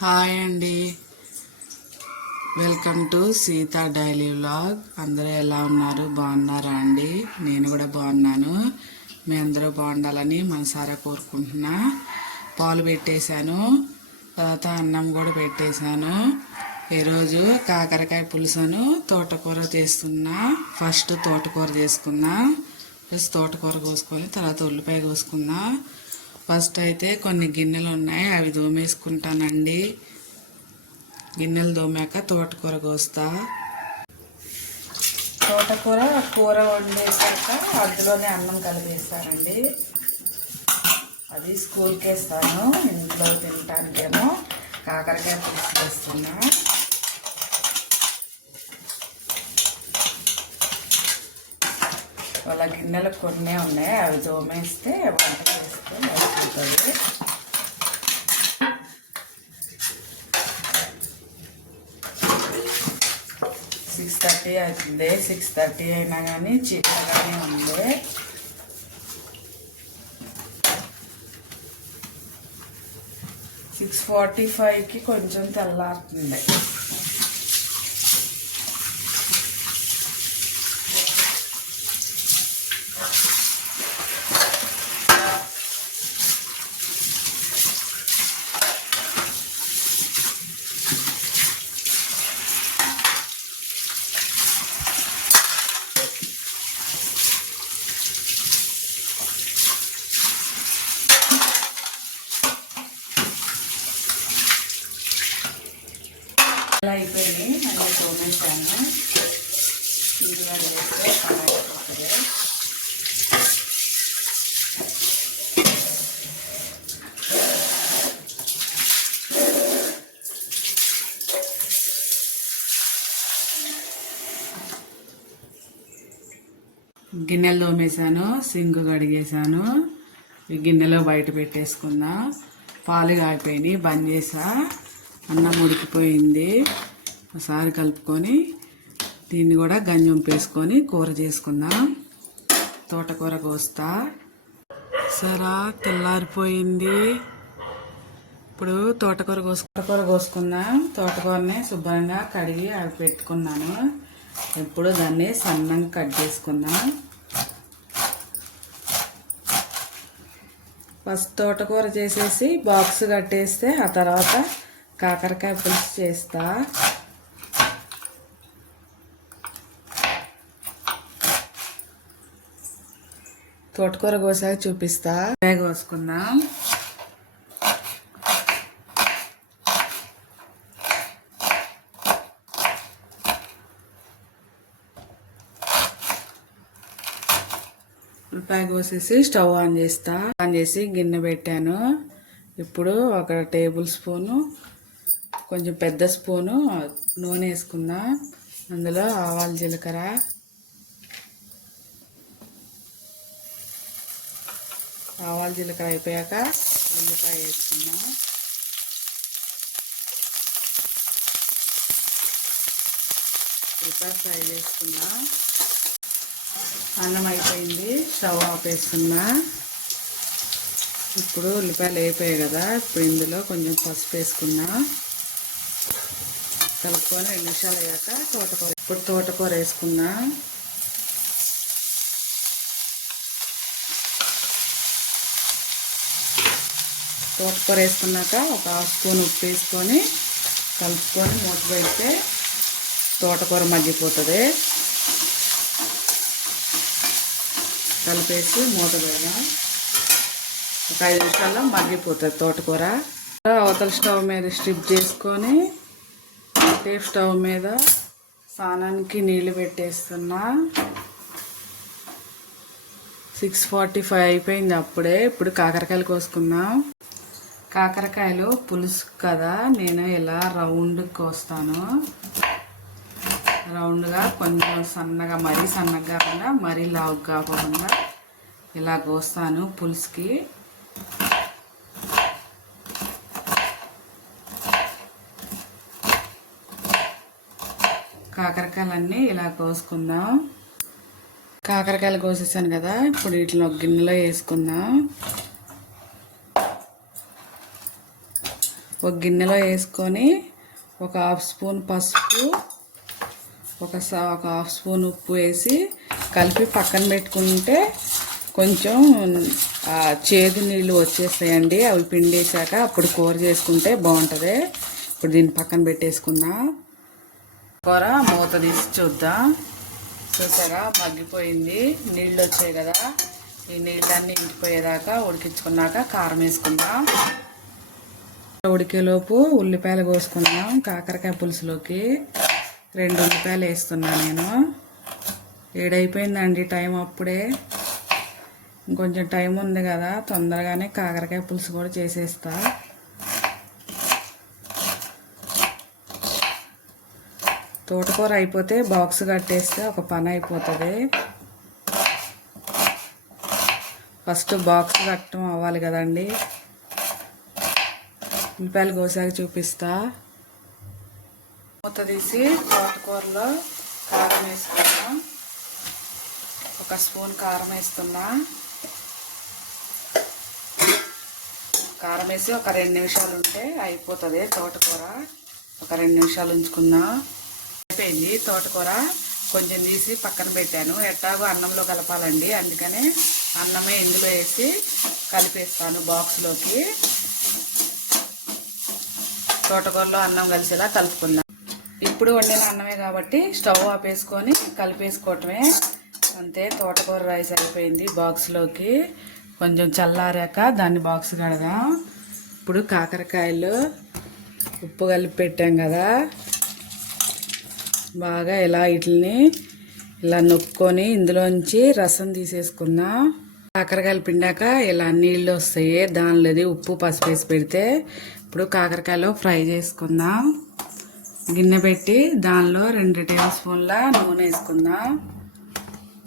Hi అండి, welcome to Sita daily vlog. అందరూ ఎలా ఉన్నారు? బాగున్నారా అండి? నేను కూడా బాగున్నాను. మీ అందరూ బాగుండాలని మనసారా కోరుకుంటున్నా. పాలు పెట్టేశాను, తర్వాత అన్నం కూడా పెట్టేశాను. ఈరోజు కాకరకాయ పులుసును తోటకూర చేస్తున్నా. ఫస్ట్ తోటకూర చేసుకున్నా, ప్లస్ తోటకూర కోసుకొని తర్వాత ఉల్లిపాయ కోసుకున్నా. ఫస్ట్ అయితే కొన్ని గిన్నెలు ఉన్నాయి, అవి దోమేసుకుంటానండి. గిన్నెలు దోమాక తోటకూర కోస్తా. తోటకూర కూర వండేసాక అందులోనే అన్నం కలిపేస్తానండి. అది స్కూల్కి వేస్తాను, ఇంట్లో తినటానికేమో కాకరకాయ పులుసు చేస్తున్నా. వాళ్ళ గిన్నెలు కొన్నే ఉన్నాయి, అవి దోమేస్తే వంట చేస్తే అయిపోతుంది. 6:30 అవుతుంది. 6:30 అయినా కానీ చీకటిగానే ఉంది. సిక్స్ 45కి కొంచెం తెల్లారుతుంది. అలా అయిపోయింది, అన్నీ తోమేసాను. ఇదిగా వేస్తే అయిపోతుంది. గిన్నెలు తోమేసాను, సింక్ కడిగేసాను. ఈ గిన్నెలో బయట పెట్టేసుకున్నా. పాలు కాగిపోయినాయి, బంద్ చేసా. అన్నం ఉడికిపోయింది. ఒకసారి కలుపుకొని దీన్ని కూడా గంజి వంపేసుకొని కూర చేసుకుందాం. తోటకూర కోస్తా. సరా తెల్లారిపోయింది. ఇప్పుడు తోటకూర కోసుకుందాం. తోటకూరని శుభ్రంగా కడిగి అవి పెట్టుకున్నాను. ఇప్పుడు దాన్ని సన్నంగా కట్ చేసుకుందాం. ఫస్ట్ తోటకూర చేసేసి బాక్స్ కట్టేస్తే ఆ తర్వాత కాకరకాయ పులుసు చేస్తా. తోటకూర కోసాక చూపిస్తా. కోసుకుందాం. ఉల్లిపాయ కోసేసి స్టవ్ ఆన్ చేసి గిన్నె పెట్టాను. ఇప్పుడు ఒక టేబుల్ స్పూను, కొంచెం పెద్ద స్పూను నూనె వేసుకుందాం. అందులో ఆవాలు జీలకర్ర, అయిపోయాక ఉల్లిపాయ వేసుకుందాం. ఉల్లిపాయ ఫ్రై చేసుకుందాం. అన్నం అయిపోయింది, స్టవ్ ఆఫ్ వేసుకున్నా. ఇప్పుడు ఉల్లిపాయలు అయిపోయాయి కదా, ఇప్పుడు ఇందులో కొంచెం పసుపు వేసుకున్నా. కలుపుకొని 2 నిమిషాలు అయ్యాక ఇప్పుడు తోటకూర వేసుకున్నా. తోటకూర వేసుకున్నాక ఒక 1/2 స్పూన్ ఉప్పు వేసుకొని కలుపుకొని మూత పెడితే తోటకూర మగ్గిపోతుంది. కలిపేసి మూత పెడదాం. ఒక 5 నిమిషాల్లో మగ్గిపోతుంది తోటకూర. అవతల స్టవ్ మీద స్టిప్ చేసుకొని స్టవ్ మీద స్నానానికి నీళ్ళు పెట్టేస్తున్నా. 6:45 అయిపోయింది అప్పుడే. ఇప్పుడు కాకరకాయలు కోసుకుందాం. కాకరకాయలు పులుసు కదా, నేను ఇలా రౌండ్ కోస్తాను. రౌండ్గా కొంచెం సన్నగా, మరీ సన్నగా కాకుండా మరీ లావు కాకుండా ఇలా కోస్తాను పులుసుకి. కాకరకాయలన్నీ ఇలా కోసుకుందాం. కాకరకాయలు కోసేసాను కదా, ఇప్పుడు వీటిని ఒక గిన్నెలో వేసుకుందాం. ఒక గిన్నెలో వేసుకొని ఒక హాఫ్ స్పూన్ పసుపు, ఒక హాఫ్ స్పూన్ ఉప్పు వేసి కలిపి పక్కన పెట్టుకుంటే కొంచెం చేదు నీళ్ళు వచ్చేస్తాయండి. అవి పిండేసాక అప్పుడు కూర చేసుకుంటే బాగుంటుంది. ఇప్పుడు దీన్ని పక్కన పెట్టేసుకుందాం. కూర మూత తీసి చూద్దాం. చూసారా మగ్గిపోయింది, నీళ్ళు వచ్చాయి కదా. ఈ నీళ్ళన్నీ ఇంకిపోయేదాకా ఉడికించుకున్నాక కారం వేసుకుందాం. ఉడికేలోపు ఉల్లిపాయలు కోసుకుందాం. కాకరకాయ పులుసులోకి 2 ఉల్లిపాయలు వేస్తున్నా నేను. 7 అయిపోయిందండి టైం అప్పుడే. ఇంకొంచెం టైం ఉంది కదా, తొందరగానే కాకరకాయ పులుసు కూడా చేసేస్తా. తోటకూర అయిపోతే బాక్స్ కట్టేస్తే ఒక పని అయిపోతుంది. ఫస్ట్ బాక్స్ కట్టడం అవ్వాలి కదండి. ఉల్లిపాయలు కోసాక చూపిస్తా. మూత తీసి తోటకూరలో కారం వేసుకున్నా. 1 స్పూన్ కారం వేస్తున్నా. కారం వేసి ఒక 2 నిమిషాలు ఉంటే అయిపోతుంది తోటకూర. ఒక 2 నిమిషాలు ఉంచుకున్నా. అయిపోయింది తోటకూర. కొంచెం తీసి పక్కన పెట్టాను. ఎట్టాగో అన్నంలో కలపాలండి, అందుకనే అన్నమే ఇందులో వేసి కలిపేస్తాను బాక్స్లోకి. తోటకూరలో అన్నం కలిసేలా కలుపుకుందాం. ఇప్పుడు వండిన అన్నమే కాబట్టి స్టవ్ ఆపేసుకొని కలిపేసుకోవటమే, అంతే. తోటకూర రైస్ అయిపోయింది బాక్స్లోకి. కొంచెం చల్లారాక దాన్ని బాక్స్ కడదాం. ఇప్పుడు కాకరకాయలు ఉప్పు కలిపి పెట్టాం కదా, బాగా వీటిని ఇలా నొక్కొని ఇందులోంచి రసం తీసేసుకుందాం. కాకరకాయలు పిండాక ఇలా నీళ్ళు వస్తాయి, దానిలోది ఉప్పు పసుపు వేసి పెడితే. ఇప్పుడు కాకరకాయలు ఫ్రై చేసుకుందాం. గిన్నె పెట్టి దానిలో 2 టేబుల్ స్పూన్ల నూనె వేసుకుందాం.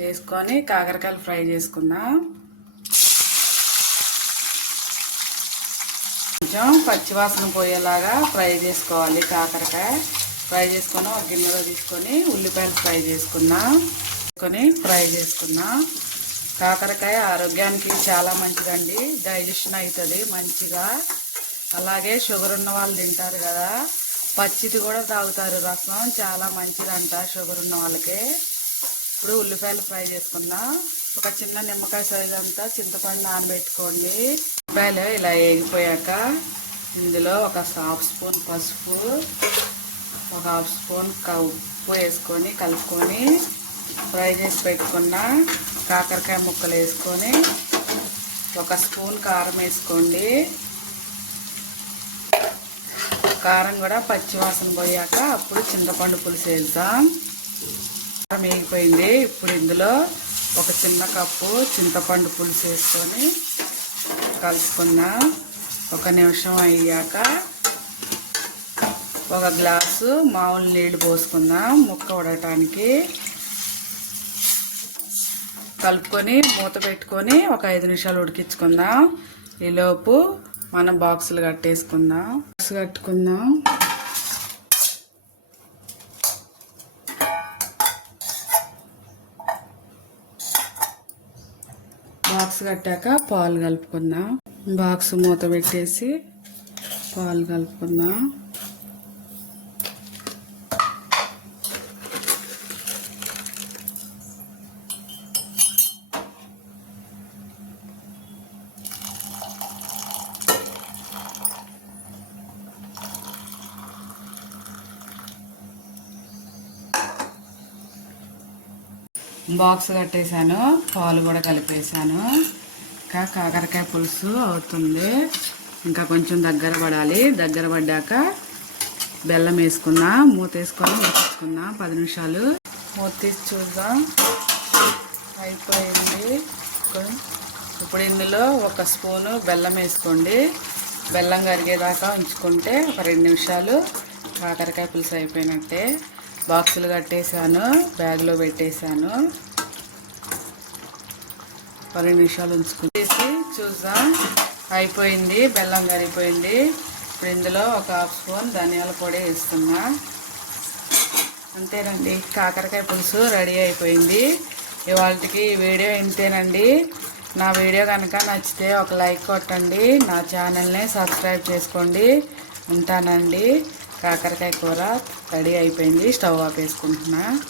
వేసుకొని కాకరకాయలు ఫ్రై చేసుకుందాం. కొంచెం పచ్చివాసన పోయేలాగా ఫ్రై చేసుకోవాలి. కాకరకాయ ఫ్రై చేసుకొని ఒక గిన్నెలో తీసుకొని ఉల్లిపాయలు ఫ్రై చేసుకుందాం. కాకరకాయ ఆరోగ్యానికి చాలా మంచిదండి, డైజెషన్ అవుతుంది మంచిగా. అలాగే షుగర్ ఉన్న వాళ్ళు తింటారు కదా, పచ్చిది కూడా తాగుతారు రసం, చాలా మంచిదంట షుగర్ ఉన్న వాళ్ళకి. ఇప్పుడు ఉల్లిపాయలు ఫ్రై చేసుకుందాం. ఒక చిన్న నిమ్మకాయ సైజ్ అంతా చింతపండు నానబెట్టుకోండి. ఉల్లిపాయలు ఇలా వేగిపోయాక ఇందులో ఒక హాఫ్ స్పూన్ పసుపు, ఒక హాఫ్ స్పూన్ ఉప్పు వేసుకొని కలుపుకొని ఫ్రై చేసి పెట్టుకున్న కాకరకాయ ముక్కలు వేసుకొని 1 స్పూన్ కారం వేసుకోండి. కారం కూడా పచ్చివాసన పోయాక అప్పుడు చింతపండు పులుసు వేద్దాం. కారం వేగిపోయింది. ఇప్పుడు ఇందులో ఒక చిన్న కప్పు చింతపండు పులుసు వేసుకొని కలుపుకుందాం. 1 నిమిషం అయ్యాక 1 గ్లాసు మామూలు నీళ్ళు పోసుకుందాం ముక్క ఉడకటానికి. కలుపుకొని మూత పెట్టుకొని ఒక 5 నిమిషాలు ఉడికించుకుందాం. ఈలోపు మనం బాక్సులు కట్టేసుకుందాం. బాక్స్ కట్టుకుందాం. బాక్స్ కట్టాక పాలు కలుపుకుందాం. బాక్స్ మూత పెట్టేసి పాలు కలుపుకుందాం. బాక్స్ కట్టేసాను, పాలు కూడా కలిపేసాను. ఇంకా కాకరకాయ పులుసు అవుతుంది. ఇంకా కొంచెం దగ్గర పడాలి. దగ్గర పడ్డాక బెల్లం వేసుకుందాం. మూత వేసుకొని ఉడికించుకుందాం 10 నిమిషాలు. మూత తీసి చూద్దాం. అయిపోయింది. ఇప్పుడు ఇందులో 1 స్పూను బెల్లం వేసుకోండి. బెల్లం కరిగేదాకా ఉంచుకుంటే ఒక 2 నిమిషాలు కాకరకాయ పులుసు అయిపోయినట్టే. బాక్సులు కట్టేసాను, బ్యాగ్లో పెట్టేశాను. 2 నిమిషాలు ఉంచుకుని చూద్దాం. అయిపోయింది, బెల్లం కరిగిపోయింది. ఇప్పుడు ఇందులో 1 హాఫ్ స్పూన్ ధనియాల పొడి వేస్తున్నా. అంతేనండి, కాకరకాయ పులుసు రెడీ అయిపోయింది. ఇవాళకి ఈ వీడియో ఇంతేనండి. నా వీడియో కనుక నచ్చితే ఒక లైక్ కొట్టండి. నా ఛానల్ని సబ్స్క్రైబ్ చేసుకోండి. ఉంటానండి. కాకరకాయ కూర రెడీ అయిపోయింది. స్టవ్ ఆపేసుకుంటున్నా.